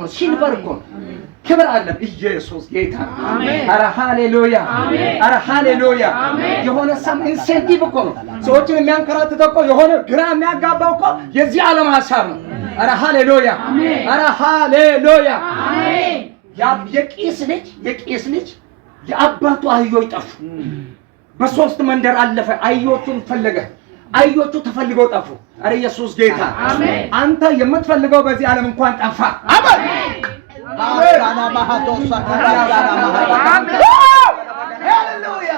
ነው ሲልቨር እኮ ነው ክብር አለ ኢየሱስ ጌታ አረ ሃሌሉያ አረ ሃሌሉያ የሆነ ሰም ኢንሴንቲቭ እኮ ነው ሰዎችን የሚያንከራትተው እኮ የሆነ ግራ የሚያጋባው እኮ የዚህ ዓለም ሐሳብ ነው አረ ሃሌሉያ አረ ሃሌሉያ የቂስ ልጅ የአባቱ አህዮች ጠፉ በሶስት መንደር አለፈ አህዮቹን ፈለገ አህዮቹ ተፈልገው ጠፉ አረ ኢየሱስ ጌታ አንተ የምትፈልገው በዚህ ዓለም እንኳን ጠፋ አሜን አሜን ሃሌሉያ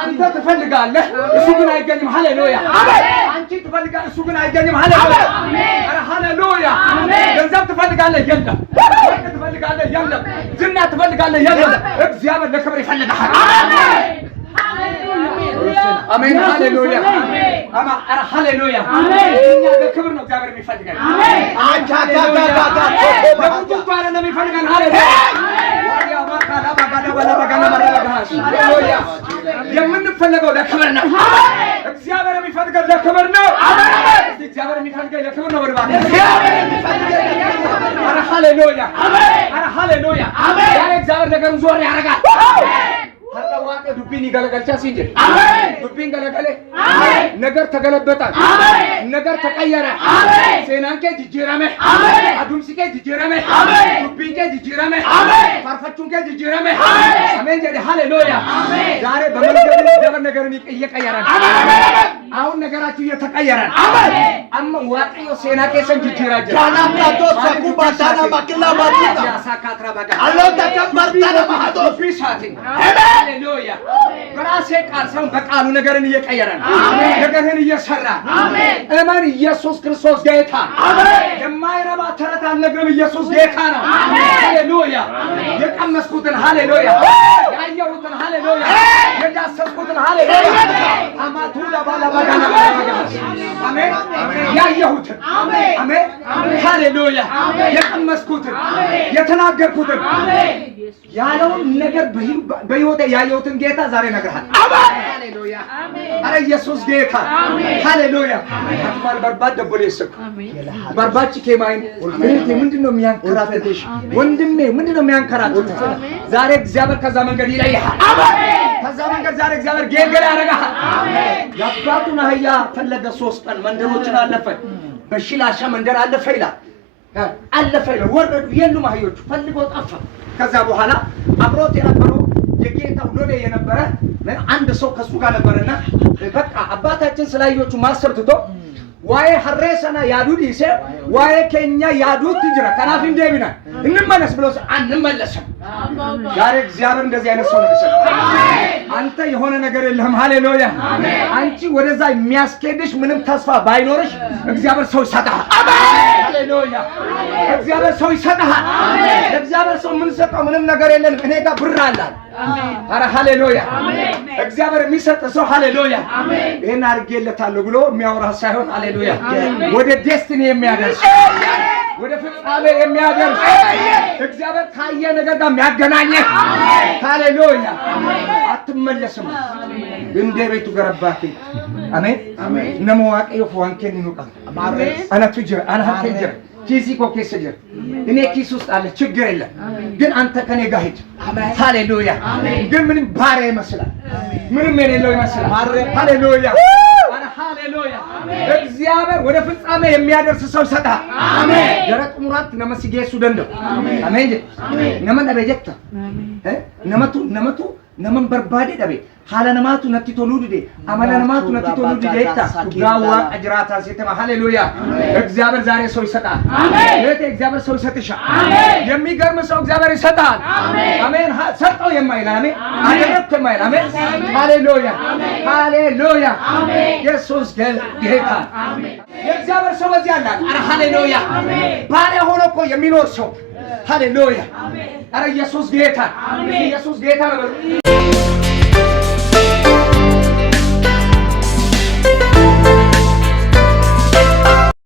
አንተ ትፈልጋለህ እሱ ግን አይገኝም ሃሌሉያ አንቺ ትፈልጋለህ እሱ ግን አይገኝም ሃሌሉያ አረ ሃሌሉያ ገንዘብ ትፈልጋለህ የለም ወርቅ ትፈልጋለህ የለም ዝና ትፈልጋለህ የለም እግዚአብሔር ለክብር ይፈልጋል አሜን ሃሌሉያ አረ ሃሌሉያ እኛ ለክብር ነው እግዚአብሔር የሚፈልገን የምንፈልገው ለክብር ነው እግዚአብሔር የሚፈልገው ለክብር ነው እግዚአብሔር የሚፈልገው ለክብር ነው ወርባታ አረ ሃሌሉያ አረ ሃሌሉያ ያ እግዚአብሔር ነገሩን ዞር ያረጋል ታዋቂ ዱቢን ይገለገልቻ ሲንጀ አሜን ዱቢን ገለገለ አሜን ነገር ተገለበጠ አሜን ነገር ተቀየረ አሜን ሴናንከ ጅጅራመ አሜን አዱምሲከ ጅጅራመ አሜን ዱቢንከ ጅጅራመ አሜን ፈርፈቹንከ ጅጅራመ አሜን ጀደ ሃሌሉያ አሜን ዛሬ በመንገድ ደበር ነገርን ይቀየረ አሜን አሁን ነገራችሁ እየተቀየረ አሜን አማ ዋቀዮ ሴናከ ሰን ጅጅራጀ ታናምራቶ ሰኩባታና ባክላ ባቲታ ያሳካትራ ባጋ አላህ ተከበርታና ማዶ ቢሳቲ አሜን ሃሌሉያ በራሴ ቃል ሰው በቃሉ ነገርን እየቀየረ አሜን ነገርን እየሰራ አሜን እመን ኢየሱስ ክርስቶስ ጌታ አሜን የማይረባ ተረት አልነግርም ኢየሱስ ጌታ ነው አሜን ሃሌሉያ የቀመስኩትን ሃሌሉያ ያየሁትን ሃሌሉያ የዳሰስኩትን ሃሌሉያ አማቱ ለባላ ባጋና አሜን ያየሁትን አሜን ሃሌሉያ የቀመስኩትን የተናገርኩትን ያለውን ነገር በህይወቴ ያየሁትን ጌታ ዛሬ ነግርሃል አሜን ሃሌሉያ አረ ኢየሱስ ጌታ ሃሌሉያ አትማል በርባድ ደቦሌስኩ በርባጭ ከማይን እህቴ ምንድነው የሚያንከራተትሽ ወንድሜ ምንድነው የሚያንከራተትሽ ዛሬ እግዚአብሔር ከዛ መንገድ ይለይሃል አሜን ከዛ መንገድ ዛሬ እግዚአብሔር ጌልገል ያረጋሃል አሜን ያባቱን አህያ ፈለገ 3 ቀን መንደሮችን አለፈ በሽላሻ መንደር አለፈ ይላል ወረዱ የሉም አህዮቹ ፈልገው ጠፋ ከዛ በኋላ አብሮት የነበሩ የጌታው ሎሌ የነበረ አንድ ሰው ከሱ ጋር ነበርና በቃ አባታችን ስላዮቹ ማሰብ ትቶ ዋይ ሐሬሰና ያዱድ ይሴ ዋይ ከኛ ያዱት ትጅራ ከናፊም ደብና እንመለስ ብሎ አንመለስም ዛሬ እግዚአብሔር እንደዚህ አይነት ሰው ነው አሜን አንተ የሆነ ነገር የለህም ሃሌሉያ አሜን አንቺ ወደዛ የሚያስኬድሽ ምንም ተስፋ ባይኖርሽ እግዚአብሔር ሰው ይሰጣል አሜን ሃሌሉያ እግዚአብሔር ሰው ይሰጣል አሜን ለእግዚአብሔር ሰው ምን ሰጠው ምንም ነገር የለንም እኔ ጋር ብር አለ አሜን አረ ሃሌሉያ አሜን እግዚአብሔር የሚሰጥ ሰው ሃሌሉያ አሜን ይሄን አርጌለታለሁ ብሎ የሚያወራ ሳይሆን ሃሌሉያ ወደ ዴስቲኒ የሚያደርስ ወደ ፍጻሜ የሚያደርስ እግዚአብሔር ካየ ነገር ጋር የሚያገናኝ ሃሌሉያ አትመለስም እንደ ቤቱ ገረባክ አሜን አሜን ነመዋቀ ይፎንከን ይኑቃ አና ትጅር አና ሀከጅር ኪሲኮ ከሰጀር እኔ ኪስ ውስጥ አለ ችግር የለም ግን አንተ ከኔ ጋር ሂድ ሃሌሉያ ግን ምንም ባሪያ ይመስላል ምንም የሌለው ይመስላል ሃሌሉያ አና ሃሌሉያ እግዚአብሔር ወደ ፍጻሜ የሚያደርስ ሰው ይሰጣል አሜን ደረቅ ሙራት ነመስጌሱ ደንዶ አሜን ነመን አበጀታ ነመቱ ነመን በርባዴ ደቤ ሃለነማቱ ነቲቶ ሉድዴ አመለነማቱ ነቲቶ ሉድዴ ይታ ጋዋ አጅራታ ሲተማ ሃሌሉያ እግዚአብሔር ዛሬ ሰው ይሰጣል አሜን ለቴ እግዚአብሔር ሰው ይሰጥሻል አሜን የሚገርም ሰው እግዚአብሔር ይሰጣል አሜን አሜን ሰጠው የማይል አሜን አደረክ የማይል አሜን ሃሌሉያ ሃሌሉያ አሜን ኢየሱስ ጌታ አሜን የእግዚአብሔር ሰው በዚህ አለ አረ ሃሌሉያ አሜን ባሪያ ሆኖ እኮ የሚኖር ሰው ሃሌሉያ አሜን አረ ኢየሱስ ጌታ አሜን ኢየሱስ ጌታ ነው